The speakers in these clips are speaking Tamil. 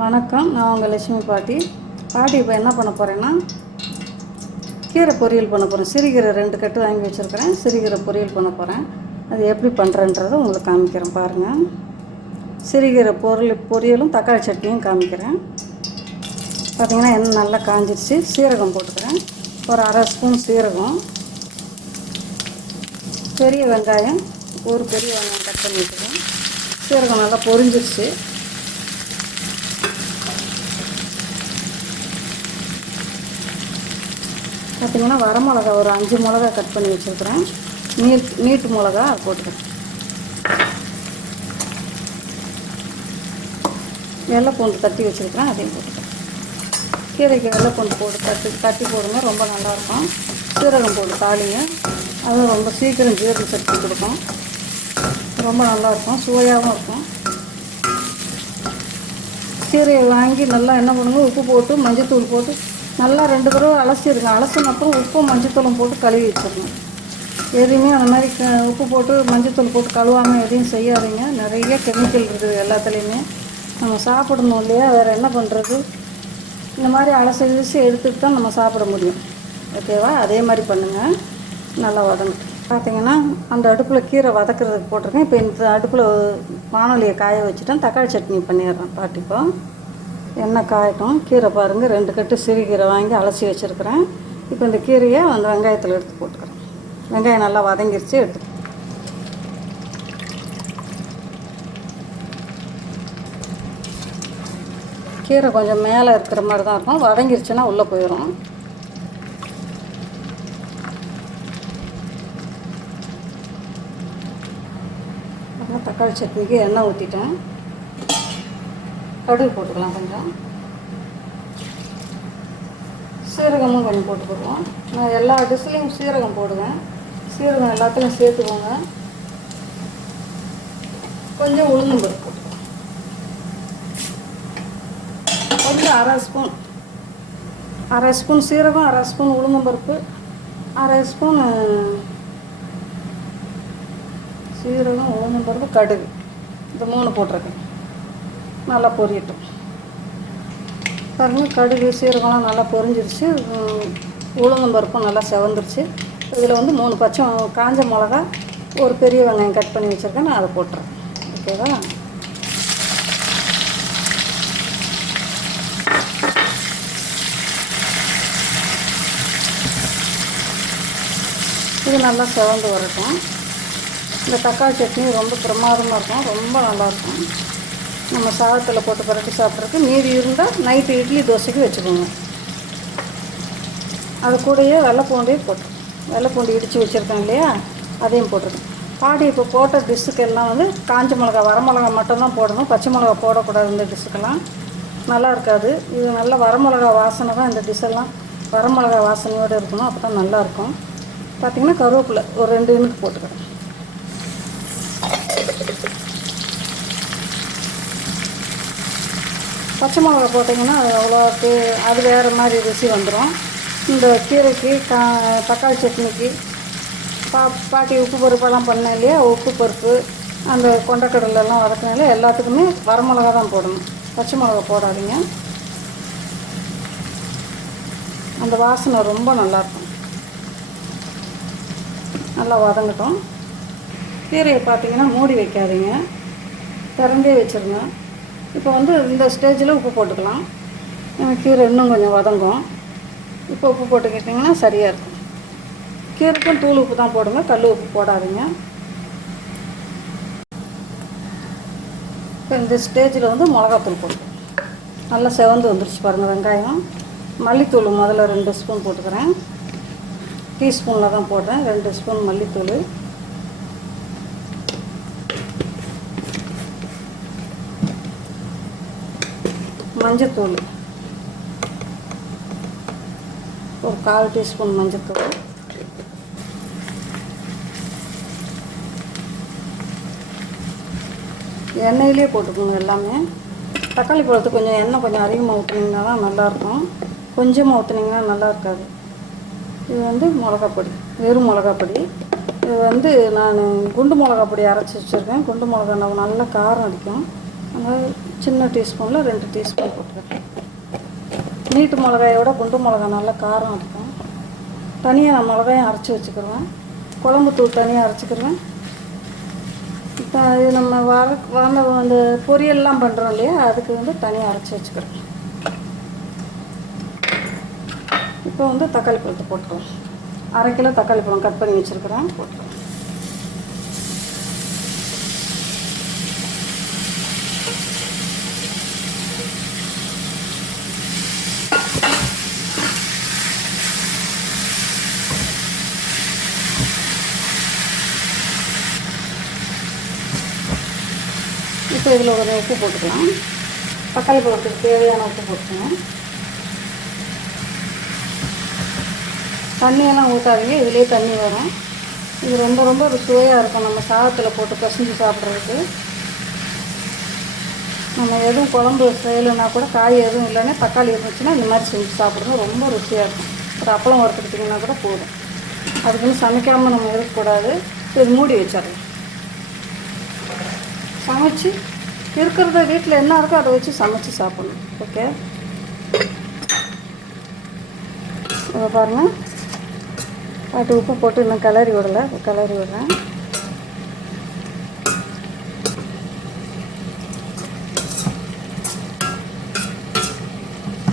வணக்கம் நான் உங்கள் லட்சுமி பாட்டி. பாட்டி இப்போ என்ன பண்ண போகிறேன்னா கீரை பொரியல் பண்ண போகிறேன் சிறுகீரை ரெண்டு கட்டு வாங்கி வச்சுருக்கிறேன். சிறுகீரை பொரியல் பண்ண போகிறேன் அது எப்படி பண்ணுறேன்றதை உங்களுக்கு காமிக்கிறேன். பாருங்கள் சிறுகீரை பொருள் பொரியலும் தக்காளி சட்னியும் காமிக்கிறேன். பார்த்திங்கன்னா எண்ணெய் நல்லா காஞ்சிருச்சு. சீரகம் போட்டுக்கிறேன். ஒரு அரை ஸ்பூன் சீரகம். பெரிய வெங்காயம். ஒரு பெரிய வெங்காயம் கட் பண்ணி வச்சுக்கிறேன் சீரகம் நல்லா பொரிஞ்சிருச்சு. பார்த்தீங்கன்னா வரமிளகா ஒரு அஞ்சு மிளகா கட் பண்ணி வச்சுருக்குறேன். நீட் நீட்டு மிளகா போட்டுக்கிறேன் போட்டுக்கிறேன். வெள்ளைப்பூண்டு தட்டி வச்சுருக்கிறேன் அதையும் போட்டுக்கிறேன். கீரைக்கு வெள்ளைப்பூண்டு போட்டு தட்டி தட்டி போடுங்க ரொம்ப நல்லாயிருக்கும். சீரகம் போட்டு தாளிங்க. அதுவும் ரொம்ப சீக்கிரம் ஜீரண சக்தி கொடுக்கும். ரொம்ப நல்லாயிருக்கும் சுவையாகவும் இருக்கும். கீரையை வாங்கி நல்லா என்ன பண்ணுங்க உப்பு போட்டு மஞ்சத்தூள் போட்டு நல்லா ரெண்டு தடவை அலசிடுங்க. அலசின அப்புறம் உப்பும் மஞ்சத்தூளும் போட்டு கழுவி வச்சிடணும். எதையுமே அந்த மாதிரி க- உப்பு போட்டு மஞ்சத்தூள் போட்டு கழுவாமல் எதையும் செய்யாதீங்க. நிறைய கெமிக்கல் இருக்குது எல்லாத்துலேயுமே. நம்ம சாப்பிடணும் இல்லையா? வேறு என்ன பண்ணுறது இந்த மாதிரி அலசி அலசி எடுத்துட்டு தான் நம்ம சாப்பிட முடியும். ஓகேவா அதே மாதிரி பண்ணுங்கள் நல்லா வதங்கட்டும். பார்த்தீங்கன்னா அந்த அடுப்பில் கீரை வதக்கிறதுக்கு போட்டிருக்கேன். இப்போ இந்த அடுப்பில் வானொலியை காய வச்சுட்டேன். தக்காளி சட்னி பண்ணிடுறேன். பாட்டிப்போ. எண்ணெய் காயட்டும். கீரை பாருங்கள் ரெண்டு கட்டு சிறுகீரை வாங்கி அலசி வச்சுருக்கிறேன். இப்போ இந்த கீரையை அந்த வெங்காயத்தில் எடுத்து போட்டுக்கிறேன். வெங்காயம் நல்லா வதங்கிருச்சு எடுத்து. கீரை கொஞ்சம் மேலே இருக்கிற மாதிரி தான் இருக்கும். வதங்கிருச்சுன்னா உள்ளே போயிடும் தக்காளி சட்னிக்கு எண்ணெய் ஊற்றிட்டேன் கடுகு போட்டுக்கலாம் கொஞ்சம். சீரகமும் கொஞ்சம் போட்டுக்கிடுவோம் நான் எல்லா டிஷ்லேயும் சீரகம் போடுவேன். சீரகம் எல்லாத்துலையும் சேர்த்துக்கோங்க. கொஞ்சம் உளுந்தம் பருப்பு. கொஞ்சம் அரை ஸ்பூன். அரை ஸ்பூன் சீரகம் அரை ஸ்பூன் உளுந்தம் பருப்பு அரை ஸ்பூன் சீரகம் உளுந்தம் பருப்பு கடுகு. இந்த மூணு போட்டிருக்கேன். நல்லா பொரியட்டும். பாருங்கள் கடுகு சீரகம்லாம் நல்லா பொரிஞ்சிருச்சு. உம், உளுந்தம் பருப்பும் நல்லா செவந்துருச்சு. இதில் வந்து மூணு பச்சை காஞ்ச மிளகா ஒரு பெரிய வெங்காயம் கட் பண்ணி வச்சுருக்கேன். நான் அதை போட்டுறேன். ஓகேவா? இது நல்லா செவந்து வரட்டும். இந்த தக்காளி சட்னி ரொம்ப பிரமாதமாக இருக்கும். ரொம்ப நல்லாயிருக்கும் நம்ம சாதத்தில் போட்டு பரட்டி சாப்பிட்றதுக்கு மீதி இருந்தால் நைட்டு இட்லி தோசைக்கு வச்சுக்கோங்க. அது கூடயே வெள்ளைப்பூண்டையும் போட்டு வெள்ளைப்பூண்டு இடித்து வச்சுருக்கேன் இல்லையா அதையும் போட்டுருக்கேன் பாடி இப்போ போட்ட டிஷ்ஷுக்கு எல்லாம் வந்து காஞ்ச மிளகா வரமிளகா மட்டும்தான் போடணும். பச்சை மிளகா போடக்கூடாது இந்த டிஷ்ஷுக்கெல்லாம். நல்லா இருக்காது. இது நல்ல வரமிளகா வாசனை தான் இந்த டிஷ்ஷெல்லாம் வரமிளகா வாசனையோடு இருக்கணும் அப்போ தான் நல்லாயிருக்கும் பார்த்திங்கன்னா கருவேப்பிலை ஒரு ரெண்டு யூனிட் போட்டுக்கிறேன் பச்சை மிளகா போட்டிங்கன்னா அது அவ்வளோக்கு அது வேறு மாதிரி ருசி வந்துடும். இந்த கீரைக்கு கா தக்காளி சட்னிக்கு பா பாட்டி உப்பு பருப்பெல்லாம் பண்ண இல்லையா? உப்பு பருப்பு அந்த கொண்டக்கடலெல்லாம் வதக்கினால எல்லாத்துக்குமே வரமிளகா தான் போடணும். பச்சை மிளகா போடாதீங்க. அந்த வாசனை ரொம்ப நல்லாயிருக்கும். நல்லா வதங்கட்டும். கீரையை பார்த்தீங்கன்னா மூடி வைக்காதீங்க. திறந்தே வச்சுருங்க. இப்போ வந்து இந்த ஸ்டேஜில் உப்பு போட்டுக்கலாம். கீரை இன்னும் கொஞ்சம் வதங்கும். இப்போ உப்பு போட்டுக்கிட்டிங்கன்னா சரியாக இருக்கும். கீரைக்கும் தூள் உப்பு தான் போடுங்க. கல் உப்பு போடாதீங்க. இப்போ இந்த ஸ்டேஜில் வந்து மிளகாத்தூள் போட்டு நல்லா செவந்து வந்துருச்சு பாருங்கள் வெங்காயம். மல்லித்தூள் முதல்ல ரெண்டு ஸ்பூன் போட்டுக்கிறேன். டீஸ்பூனில் தான் போடுறேன். ரெண்டு ஸ்பூன் மல்லித்தூள். மஞ்சத்தூள். ஒரு கால் டீஸ்பூன் மஞ்சத்தூள். எண்ணெயிலே போட்டுக்கோங்க எல்லாமே. தக்காளி பழத்துக்கு கொஞ்சம் எண்ணெய் கொஞ்சம் அதிகமாக ஊற்றுனீங்கன்னா தான் நல்லாயிருக்கும். கொஞ்சமாக ஊற்றுனீங்கன்னா நல்லா இருக்காது. இது வந்து மிளகாப்பொடி வெறும் மிளகாப்பொடி இது வந்து நான் குண்டு மிளகா பொடி அரைச்சி வச்சுருக்கேன். குண்டு மிளகா நல்லா காரம் அடிக்கும். அதனால் சின்ன டீஸ்பூனில் ரெண்டு டீஸ்பூன் போட்டுக்கிறேன் நீட்டு மிளகாயோட குண்டு மிளகா நல்லா காரம் இருக்கும். தனியாக நான் மிளகாயும் அரைச்சி வச்சுக்கிடுவேன் குழம்பு தூள் தனியாக அரைச்சிக்கிடுவேன் இப்போ இது நம்ம வர வர அந்த பொரியல்லாம் பண்ணுறோம் இல்லையா அதுக்கு வந்து தனியாக அரைச்சி வச்சுக்கிறேன். இப்போ வந்து தக்காளி பழத்தை போட்டுக்கலாம். அரை கிலோ தக்காளி பழம் கட் பண்ணி வச்சுருக்கிறேன். போட்டுக்கலாம். இப்போ இதில் ஒரு உப்பு போட்டுக்கலாம். தக்காளி பழத்துக்கு தேவையான உப்பு போட்டுக்கணும் தண்ணியெல்லாம் ஊற்றாதீங்க இதுலேயே தண்ணி வரும். இது ரொம்ப ரொம்ப ஒரு சுவையாக இருக்கும். நம்ம சாதத்தில் போட்டு பசஞ்சு சாப்பிட்றதுக்கு. நம்ம எதுவும் குழம்பு செய்யலைன்னா கூட காய் எதுவும் இல்லைன்னா தக்காளி இருந்துச்சுன்னா இந்த மாதிரி செஞ்சு சாப்பிட்றது ரொம்ப ருசியாக இருக்கும். ஒரு அப்பளம் வறுத்துக்கிட்டிங்கன்னா கூட போதும். அதுக்குன்னு சமைக்காமல் நம்ம இருக்கக்கூடாது. இது மூடி வச்சிடலாம். சமைச்சு இருக்கிறத வீட்டில் என்ன இருக்கோ அதை வச்சு சமைச்சு சாப்பிடணும். ஓகே இதை பாருங்கள் பாட்டு உப்பு போட்டு இன்னும் கிளறி விடலை. கிளறி விடுறேன்.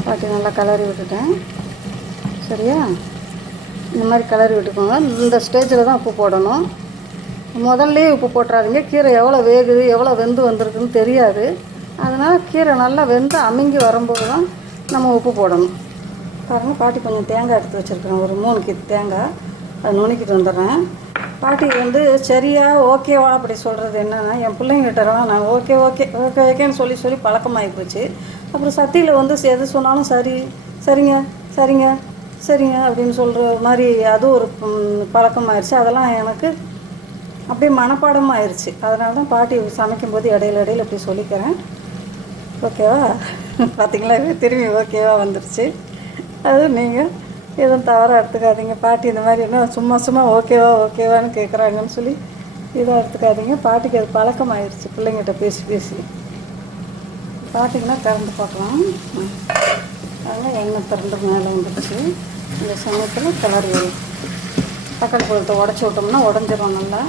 பாட்டி நல்லா கிளறி விட்டுட்டேன். சரியா? இந்த மாதிரி கிளறி விட்டுக்கோங்க. இந்த ஸ்டேஜில் தான் உப்பு போடணும். முதல்லே உப்பு போட்டுறாதீங்க. கீரை எவ்வளோ வேகுது எவ்வளோ வெந்து வந்திருக்குன்னு தெரியாது. அதனால் கீரை நல்லா வெந்து அமுங்கி வரும்போது தான் நம்ம உப்பு போடணும். பாருங்கள் பாட்டி கொஞ்சம் தேங்காய் எடுத்து வச்சுருக்கிறேன். ஒரு மூணு கித்து தேங்காய். அதை நுணுக்கிட்டு வந்துடுறேன். பாட்டி வந்து சரியா ஓகேவா அப்படி சொல்கிறது என்னென்னா என் பிள்ளைங்கிட்டலாம் நான் ஓகே ஓகே ஓகே ஓகேன்னு சொல்லி சொல்லி பழக்கமாகி போச்சு. அப்புறம் சத்தியில் வந்து எது சொன்னாலும் சரி சரிங்க சரிங்க சரிங்க அப்படின்னு சொல்கிற மாதிரி அது ஒரு ம், பழக்கமாயிருச்சு. அதெல்லாம் எனக்கு அப்படியே மனப்பாடம் ஆயிடுச்சு அதனால தான் பாட்டி சமைக்கும்போது இடையில இடையில இப்படி சொல்லிக்கிறேன். ஓகேவா? பார்த்தீங்களா திரும்பி ஓகேவா வந்துருச்சு. அது நீங்கள் எதுவும் தவறாக எடுத்துக்காதீங்க. பாட்டி இந்த மாதிரி என்ன சும்மா சும்மா ஓகேவா ஓகேவான்னு கேட்குறாங்கன்னு சொல்லி இதாக எடுத்துக்காதீங்க. பாட்டிக்கு அது பழக்கம் ஆயிடுச்சு பிள்ளைங்கிட்ட பேசி பேசி. பாட்டிங்கன்னா திறந்து பார்க்கலாம். அதனால் எண்ணெய் திறந்து மேலே வந்துடுச்சு இந்த சமயத்தில் கிளறி வரும் தக்காளி பழத்தை உடச்சி விட்டோம்னா உடஞ்சிரும் நல்லா.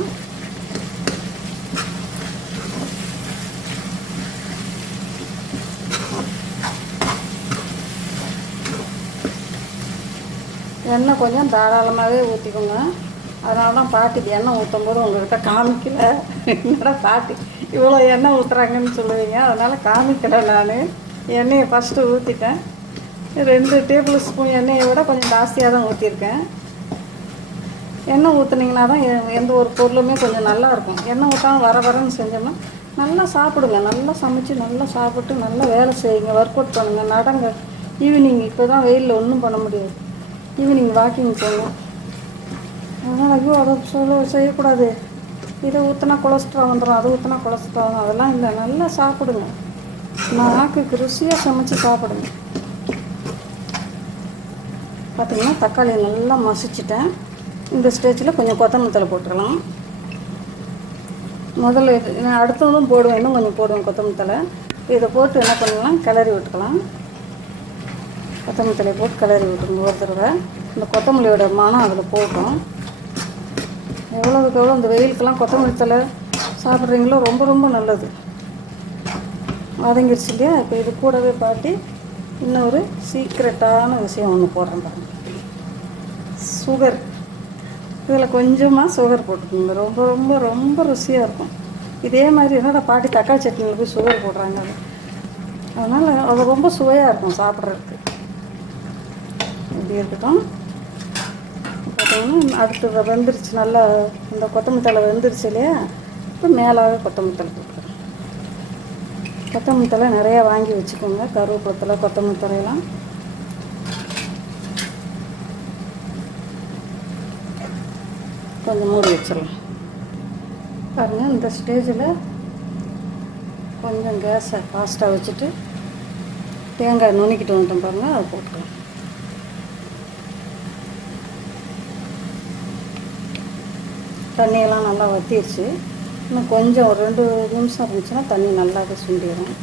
எண்ணெய் கொஞ்சம் தாராளமாகவே ஊற்றிக்கோங்க அதனால தான் பாட்டிக்கு எண்ணெய் ஊற்றும் போது உங்கள்கிட்ட காமிக்கல. என்னடா பாட்டி இவ்வளோ எண்ணெய் ஊற்றுறாங்கன்னு சொல்லுவீங்க. அதனால் காமிக்கல நான். எண்ணெயை ஃபஸ்ட்டு ஊற்றிட்டேன் ரெண்டு டேபிள் ஸ்பூன் எண்ணெயை விட கொஞ்சம் ஜாஸ்தியாக தான் ஊற்றிருக்கேன் எண்ணெய் ஊற்றுனீங்கன்னா தான் எந்த ஒரு பொருளுமே கொஞ்சம் நல்லா இருக்கும். எண்ணெய் ஊற்றாமல் வர வரன்னு செஞ்சோம்னா நல்லா சாப்பிடுங்க. நல்லா சமைச்சு நல்லா சாப்பிட்டு நல்லா வேலை செய்யுங்க. ஒர்க் அவுட் பண்ணுங்கள் நடங்க. ஈவினிங் இப்போ தான் வெயிலில் ஒன்றும் பண்ண முடியாது. ஈவினிங் வாக்கிங் போகணும் அதனால் ஐயோ அதை சொல்ல செய்யக்கூடாது. இதை ஊற்றினா கொலஸ்ட்ரால் வந்துடும் அதை ஊற்றினா கொலஸ்ட்ரால் அதெல்லாம் இல்லை நல்லா சாப்பிடுங்க. நாக்குக்கு ருசியாக சமைச்சு சாப்பிடுங்க. பார்த்தீங்கன்னா தக்காளி நல்லா மசிச்சிட்டேன். இந்த ஸ்டேஜில் கொஞ்சம் கொத்தமல்லி தழை போட்டுக்கலாம். முதல்ல இது அடுத்ததும் போடுவேன் இன்னும் கொஞ்சம் போடுவேன் கொத்தமல்லி இதை போட்டு என்ன பண்ணலாம் கிளறி விட்டுக்கலாம். கொத்தமல்லி தலையை போட்டு கிளறி விட்டுருங்க ஒரு தடவை. இந்த கொத்தமல்லியோட மனம் அதில் போட்டோம் எவ்வளோவுக்கு எவ்வளோ இந்த வெயிலுக்கெல்லாம் கொத்தமல்லி தழை சாப்பிட்றீங்களோ ரொம்ப ரொம்ப நல்லது. வதங்கிருச்சு இல்லையா? இப்போ இது கூடவே பாட்டி இன்னொரு சீக்ரெட்டான விஷயம் ஒன்று போடுறேன் பாருங்க. சுகர் இதில் கொஞ்சமாக சுகர் போட்டுக்கோங்க. ரொம்ப ரொம்ப ரொம்ப ருசியாக இருக்கும். இதே மாதிரி என்னடா பாட்டி தக்காளி சட்னியில் போய் சுகர் போடுறாங்க. அது அதனால் அது ரொம்ப சுவையாக இருக்கும் சாப்பிட்றதுக்கு. இப்படி இருக்கட்டும் பார்த்தீங்கன்னா அடுத்து வெந்துருச்சு நல்லா இந்த கொத்தமல்லி தழை வெந்துருச்சு இல்லையா? இப்போ மேலாக கொத்தமல்லி தழை போட்டுக்கிறேன் கொத்தமல்லி தழை நிறையா வாங்கி வச்சுக்கோங்க. கருவேப்பிலை தழை கொத்தமல்லி தழையெல்லாம் கொஞ்சம் மூடி வச்சிடலாம். பாருங்கள் இந்த ஸ்டேஜில் கொஞ்சம் கேஸை ஃபாஸ்ட்டாக வச்சுட்டு தேங்காய் நுணுக்கிட்டு வந்துட்டோம் பாருங்கள் அதை போட்டுக்கலாம். தண்ணியெல்லாம் நல்லா வற்றிடுச்சு இன்னும் கொஞ்சம் ஒரு ரெண்டு நிமிஷம் இருந்துச்சுன்னா தண்ணி நல்லாவே சுண்டிடும்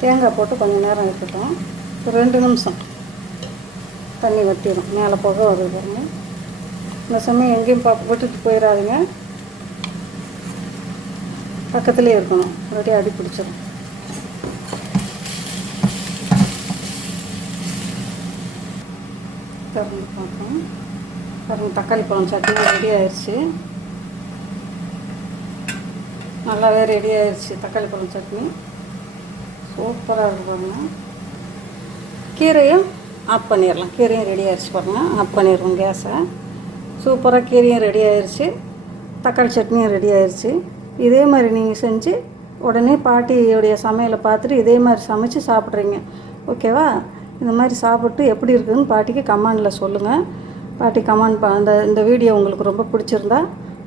தேங்காய் போட்டு கொஞ்சம் நேரம் இருக்கட்டும் ஒரு ரெண்டு நிமிஷம் தண்ணி வற்றிடும் மேலே புகை வருது பாருங்க. இந்த சமயம் எங்கேயும் பா விட்டுட்டு போயிடாதீங்க. பக்கத்துலேயே இருக்கணும். இல்லாட்டி அடி பிடிச்சிடும் திறந்து பார்ப்போம் பாருங்க தக்காளி பழம் சட்னி ரெடி ஆயிடுச்சு நல்லாவே ரெடி ஆயிடுச்சு தக்காளி பழம் சட்னி. சூப்பராக இருக்கு பாருங்க. கீரையும் ஆஃப் பண்ணிடலாம் கீரையும் ரெடி ஆயிடுச்சு பாருங்கள் ஆஃப் பண்ணிடுவோம் கேஸை. சூப்பராக கீரையும் ரெடி ஆயிடுச்சு தக்காளி சட்னியும் ரெடி ஆயிடுச்சு இதே மாதிரி நீங்கள் செஞ்சு உடனே பாட்டியுடைய சமையலை பார்த்துட்டு இதே மாதிரி சமைச்சு சாப்பிட்றீங்க. ஓகேவா? இந்த மாதிரி சாப்பிட்டு எப்படி இருக்குதுன்னு பாட்டிக்கு கமாண்டில் சொல்லுங்கள் பாட்டி கமெண்ட் ப அந்த இந்த வீடியோ உங்களுக்கு ரொம்ப பிடிச்சிருந்தா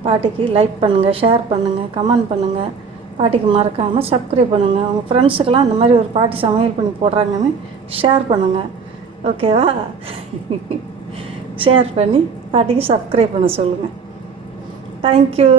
பாட்டிக்கு லைக் பண்ணுங்கள் ஷேர் பண்ணுங்கள் கமெண்ட் பண்ணுங்கள் பாட்டிக்கு மறக்காமல் சப்ஸ்கிரைப் பண்ணுங்கள் உங்கள் ஃப்ரெண்ட்ஸுக்கெல்லாம் இந்த மாதிரி ஒரு பாட்டி சமையல் பண்ணி போடுறாங்கன்னு ஷேர் பண்ணுங்கள் ஓகேவா ஷேர் பண்ணி பாட்டிக்கு சப்ஸ்கிரைப் பண்ண சொல்லுங்கள் தேங்க்யூ